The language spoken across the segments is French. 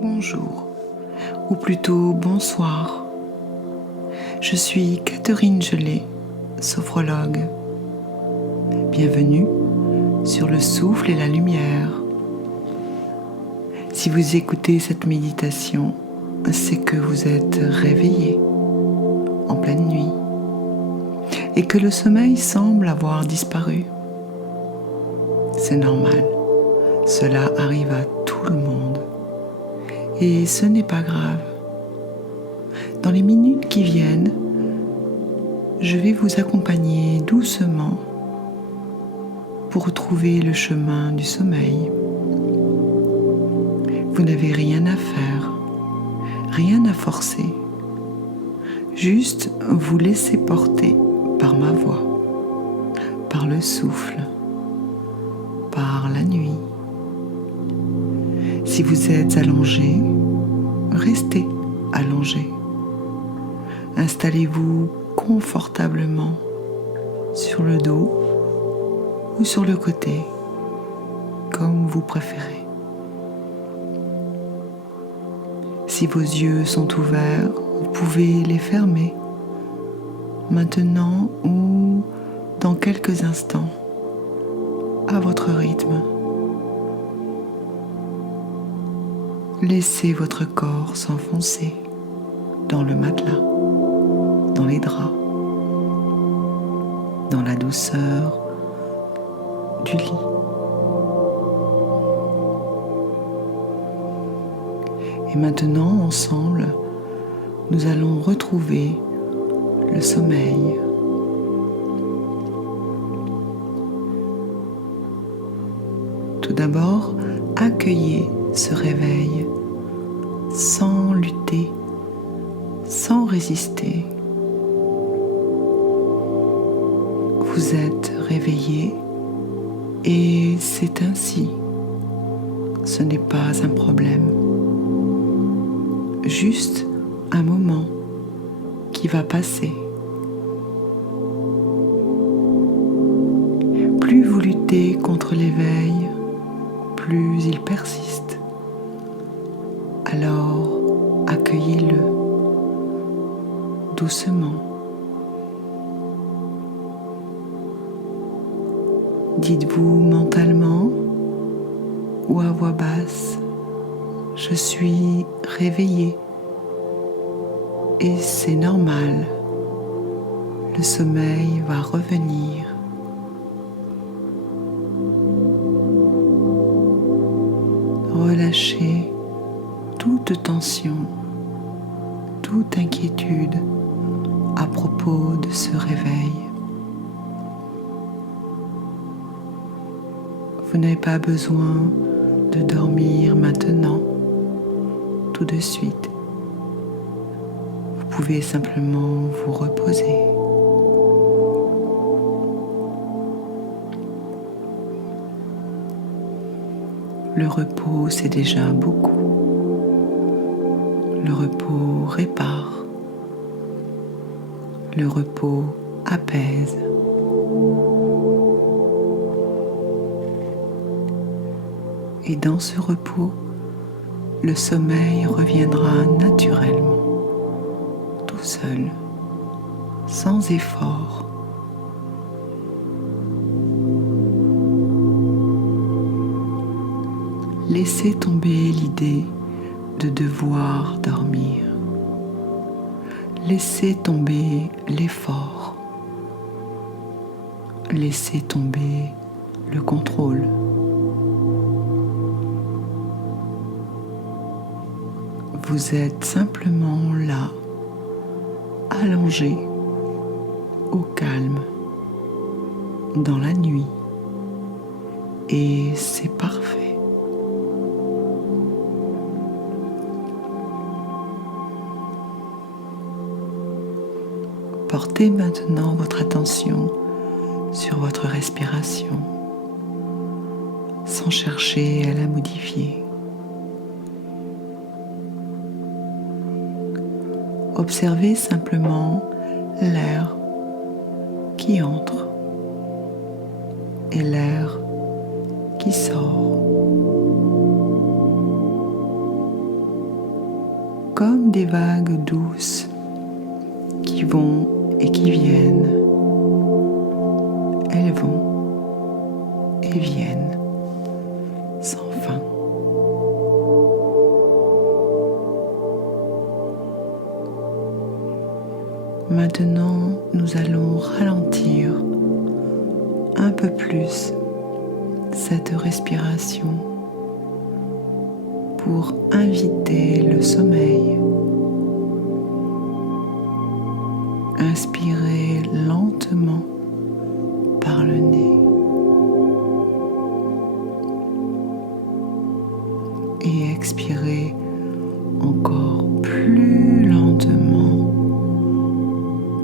bonjour, ou plutôt bonsoir. Je suis Catherine Gelé, sophrologue. Bienvenue sur le souffle et la lumière. Si vous écoutez cette méditation, c'est que vous êtes réveillé en pleine nuit et que le sommeil semble avoir disparu. C'est normal, cela arrive à tout le monde et ce n'est pas grave. Dans les minutes qui viennent, je vais vous accompagner doucement pour retrouver le chemin du sommeil. Vous n'avez rien à faire, rien à forcer. Juste vous laisser porter par ma voix, par le souffle, par la nuit. Si vous êtes allongé, restez allongé. Installez-vous confortablement sur le dos ou sur le côté, comme vous préférez. Si vos yeux sont ouverts, vous pouvez les fermer maintenant ou dans quelques instants, à votre rythme. Laissez votre corps s'enfoncer dans le matelas, dans les draps, dans la douceur du lit. Et maintenant, ensemble, nous allons retrouver le sommeil. Tout d'abord, accueillez ce réveil sans lutter, sans résister. Vous êtes réveillé et c'est ainsi. Ce n'est pas un problème. Juste un moment qui va passer. Plus vous luttez contre l'éveil, plus il persiste. Alors, accueillez-le doucement. Dites-vous mentalement ou à voix basse, je suis réveillé et c'est normal, le sommeil va revenir. Relâchez toute tension, toute inquiétude à propos de ce réveil. Vous n'avez pas besoin de dormir maintenant, tout de suite. Vous pouvez simplement vous reposer. Le repos, c'est déjà beaucoup. Le repos répare. Le repos apaise. Et dans ce repos, le sommeil reviendra naturellement, tout seul, sans effort. Laissez tomber l'idée de devoir dormir. Laissez tomber l'effort. Laissez tomber le contrôle. Vous êtes simplement là, allongé, au calme, dans la nuit. Et c'est parfait. Portez maintenant votre attention sur votre respiration, sans chercher à la modifier. Observez simplement l'air qui entre et l'air qui sort. comme des vagues douces qui vont et qui viennent. Elles vont et viennent sans fin. Maintenant, nous allons ralentir un peu plus cette respiration pour inviter le sommeil. Inspirez lentement par le nez et expirez encore plus lentement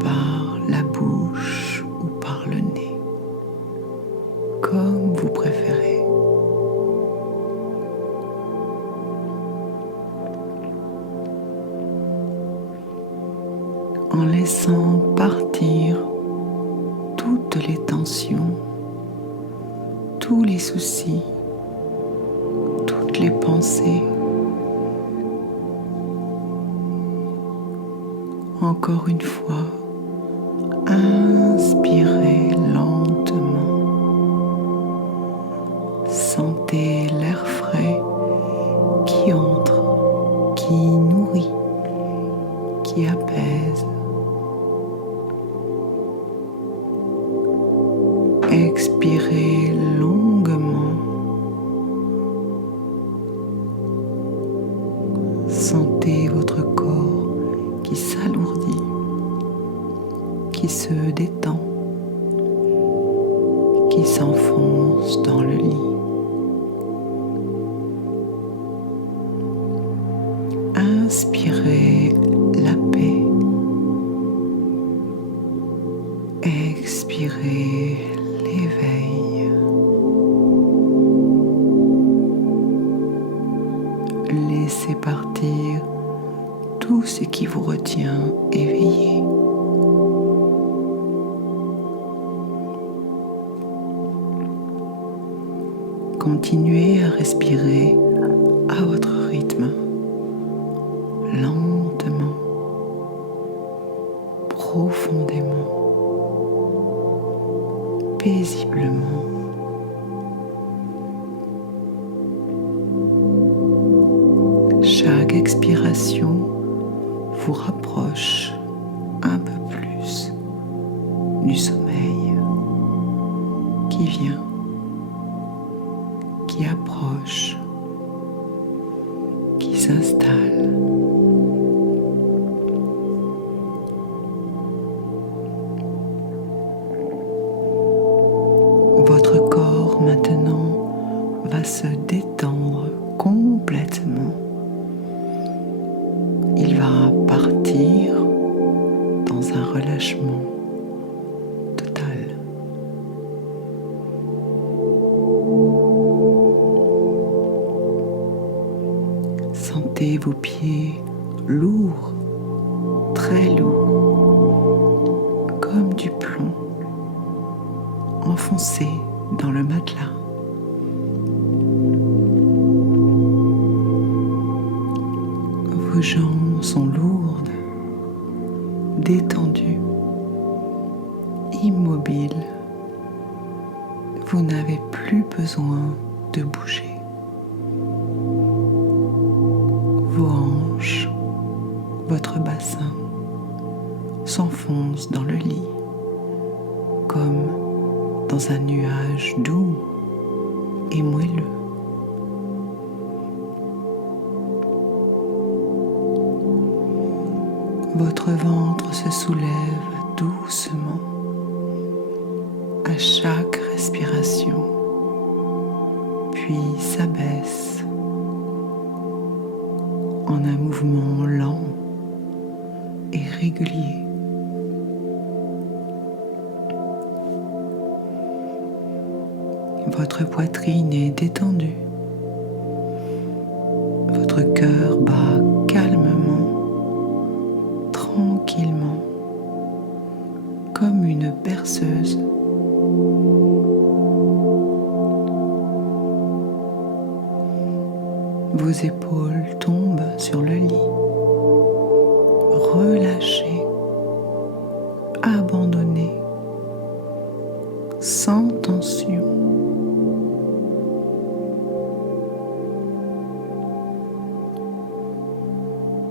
par la bouche ou par le nez, comme vous préférez. En laissant partir toutes les tensions, tous les soucis, toutes les pensées. Encore une fois, inspirez lentement. Sentez l'air frais qui entre, qui nourrit, qui apaise. Expirez longuement. Sentez votre corps qui s'alourdit, qui se détend, qui s'enfonce dans le lit. Inspirez la paix. Expirez l'éveil. Laissez partir tout ce qui vous retient éveillé. Continuez à respirer à votre rythme, lentement, profondément, paisiblement. Chaque expiration vous rapproche un peu plus du sommeil qui vient, qui approche, qui s'installe. Votre corps maintenant va se détendre complètement. Il va partir dans un relâchement total. Sentez vos pieds lourds, très lourds, comme du plomb, enfoncés dans le matelas. Vos jambes sont lourdes, détendues, immobiles. Vous n'avez plus besoin de bouger. Vos hanches, votre bassin s'enfoncent dans le lit, comme dans un nuage doux et moelleux. Votre ventre se soulève doucement à chaque respiration, puis s'abaisse en un mouvement lent et régulier. Votre poitrine est détendue. Votre cœur bat calmement, tranquillement, comme une berceuse. Vos épaules tombent sur le lit relâché, abandonné, sans tension.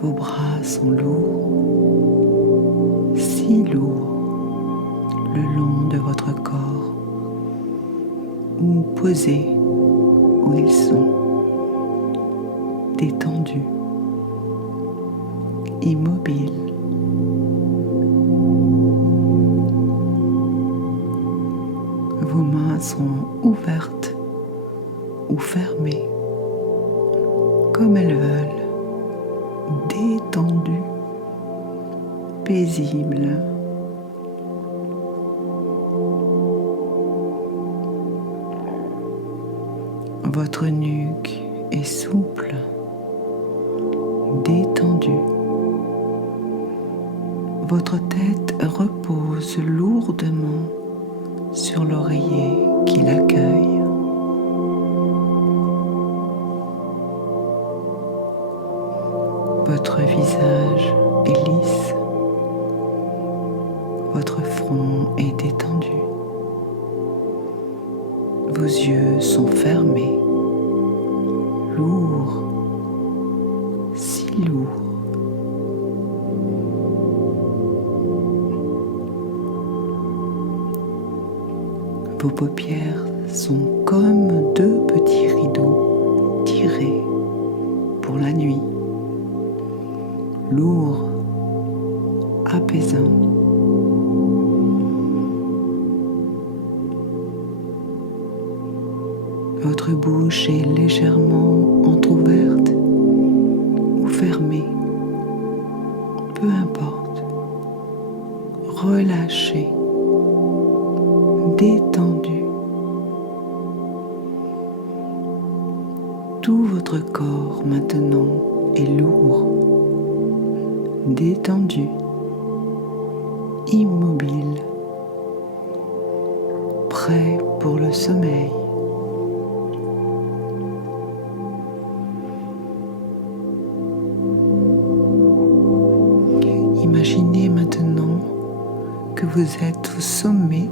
Vos bras sont lourds, si lourds, le long de votre corps, ou posés où ils sont, détendus, immobiles. Vos mains sont ouvertes ou fermées, comme elles veulent, détendues, paisibles. Votre nuque est souple, détendue. Votre tête repose lourdement sur l'oreiller qui l'accueille. Votre visage est lisse. Votre front est détendu. Vos yeux sont fermés, lourds, si lourds. Vos paupières sont comme deux petits rideaux tirés pour la nuit, lourds, apaisants. Votre bouche est légèrement entrouverte ou fermée, peu importe. Relâchez, détendu. Tout votre corps maintenant est lourd, détendu, immobile, prêt pour le sommeil. Imaginez maintenant que vous êtes au sommet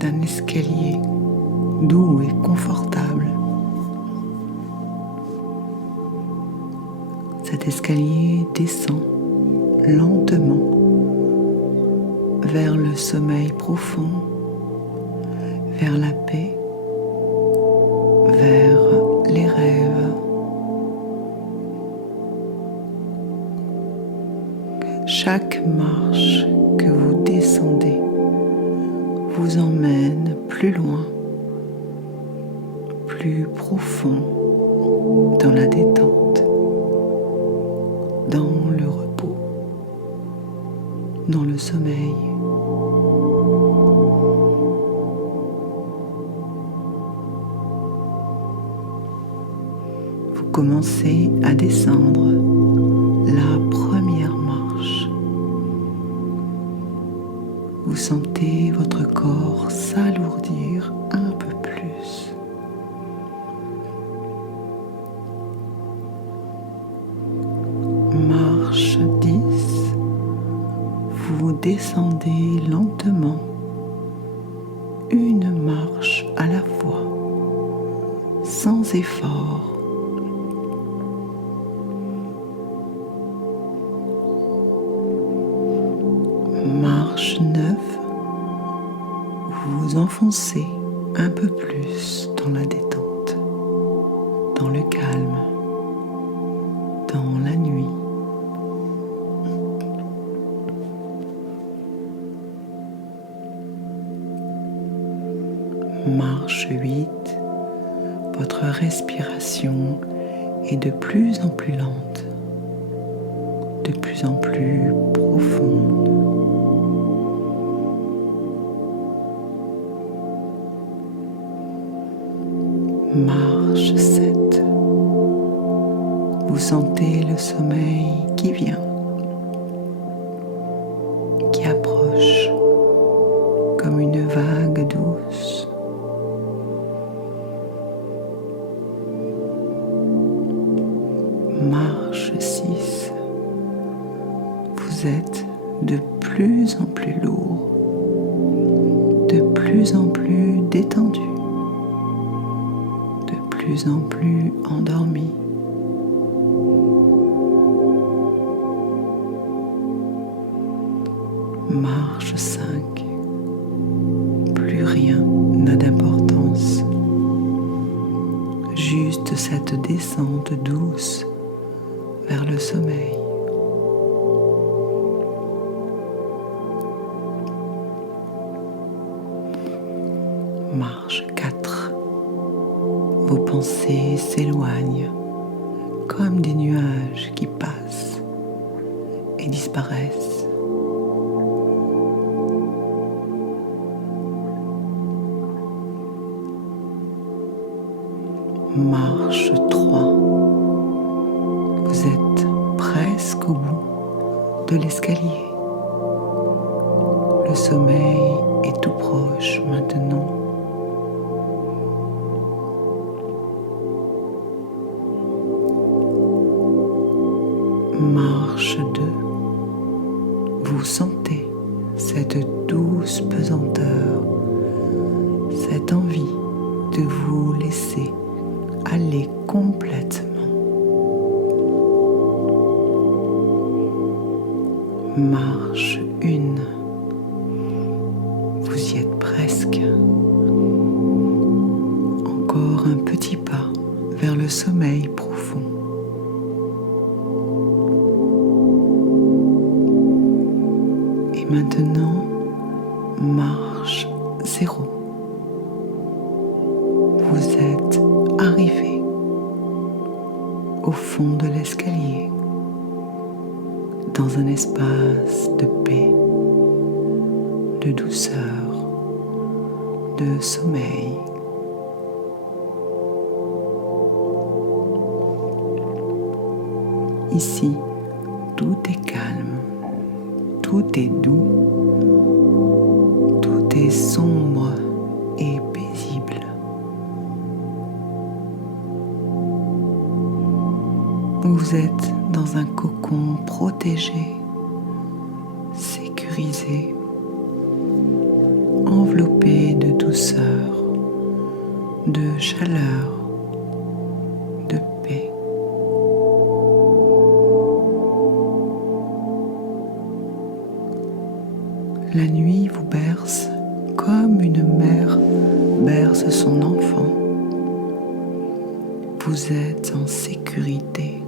d'un escalier doux et confortable. Cet escalier descend lentement vers le sommeil profond, vers la paix, vers les rêves. Chaque marche que vous descendez vous emmène plus loin, plus profond dans la détente, dans le repos, dans le sommeil. Vous commencez à descendre la première marche. Vous sentez votre corps s'alourdir un peu plus. Marche 10. Vous descendez lentement, une marche à la fois, sans effort. Marche 9, vous vous enfoncez un peu plus dans la détente, dans le calme, dans la nuit. Marche 8, votre respiration est de plus en plus lente, de plus en plus profonde. Marche 7. Vous sentez le sommeil qui vient, qui approche comme une vague douce. Marche 6. plus en plus lourd, de plus en plus détendu, de plus en plus endormi. Marche 5. Plus rien n'a d'importance. Juste cette descente douce vers le sommeil. Marche 4. Vos pensées s'éloignent comme des nuages qui passent et disparaissent. Marche 3. Vous êtes presque au bout de l'escalier. Le sommeil est tout proche maintenant. Marche 2. Vous sentez cette douce pesanteur, cette envie de vous laisser aller complètement. Marche 1. Vous y êtes presque. Encore un petit pas vers le sommeil profond. Et maintenant, marche 0. Vous êtes arrivé au fond de l'escalier, dans un espace de paix, de douceur, de sommeil. Ici, tout est calme, tout est doux, tout est sombre et paisible. Vous êtes dans un cocon protégé, sécurisé, enveloppé de douceur, de chaleur, de paix. La nuit vous berce comme une mère berce son enfant. Vous êtes en sécurité.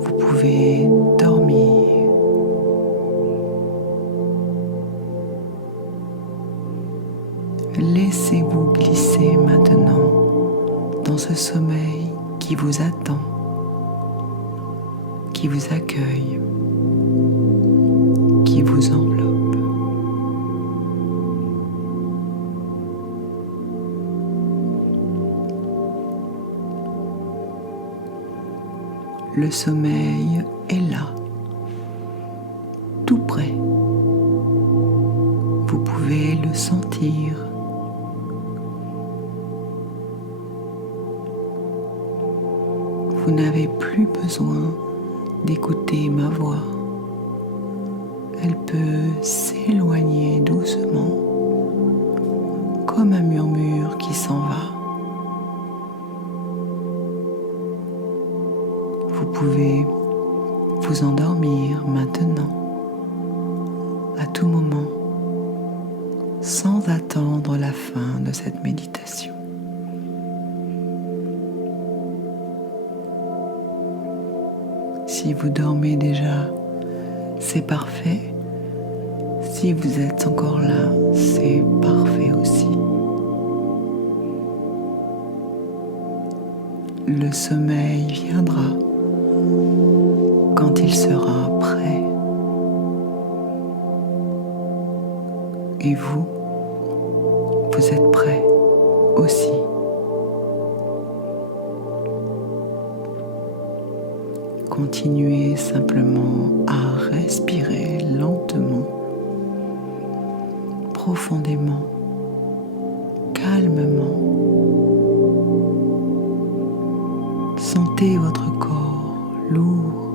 Vous pouvez dormir. Laissez-vous glisser maintenant dans ce sommeil qui vous attend, qui vous accueille, qui vous enveloppe. Le sommeil est là, tout près. Vous pouvez le sentir. Vous n'avez plus besoin d'écouter ma voix. Elle peut s'éloigner doucement, comme un murmure qui s'en va. Vous pouvez vous endormir maintenant, à tout moment, sans attendre la fin de cette méditation. Si vous dormez déjà, c'est parfait. Si vous êtes encore là, c'est parfait aussi. Le sommeil viendra quand il sera prêt. Et vous, vous êtes prêt aussi. Continuez simplement à respirer lentement, profondément, calmement. Sentez votre corps lourd,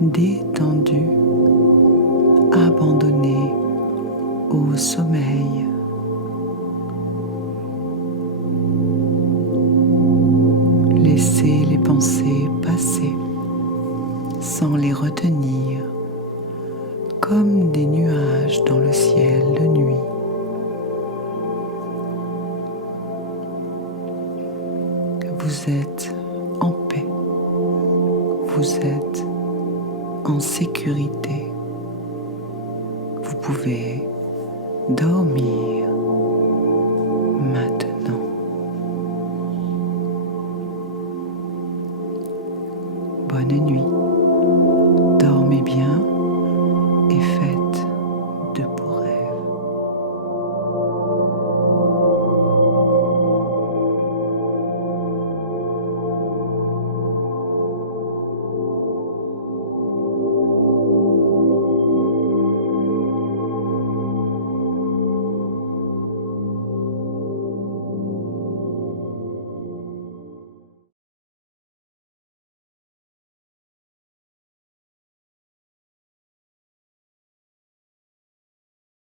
détendu, abandonner au sommeil. Laissez les pensées passer sans les retenir, comme des nuages dans le ciel de nuit. Vous êtes en paix, vous êtes en sécurité. Vous pouvez dormir maintenant. Bonne nuit.